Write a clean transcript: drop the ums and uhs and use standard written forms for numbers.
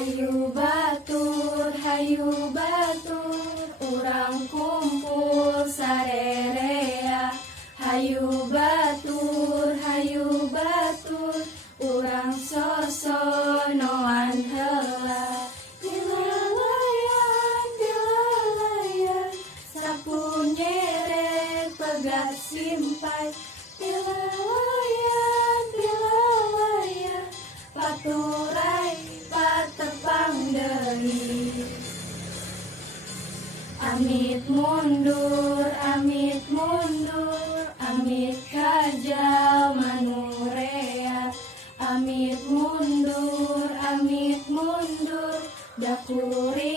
hayu batur, urang kumpul sarerea. Hayu batur, urang sosonoan heula. Pilalayan, sapu nyeret pegat simpai. Pilalayan, paturai patepang deui. Amit mundur, amit kajal manurea. Amit mundur, dakuri